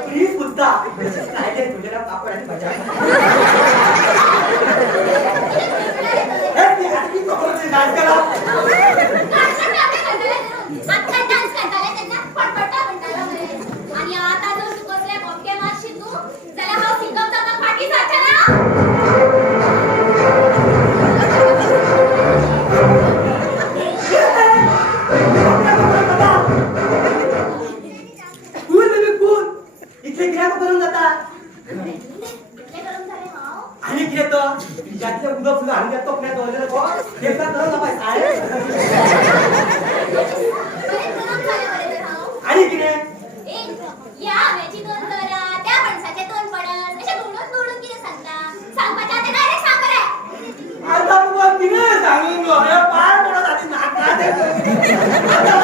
please मुद्दा काय ते तुझ्या पापड आणि भजा आणि घेतो ज्यातले उदक सुद्धा आणि त्यात टोकण्यात वगैरे को एकदा करत पाहिजे आणि किने या आम्याची दोन तोरा त्या पणसाचे दोन पडस अशा दोडून किने सांगता सांगपाच्या ते डायरेक्ट सांग बरे आता मग किने सांगून गो हे पार पडत आधी नाक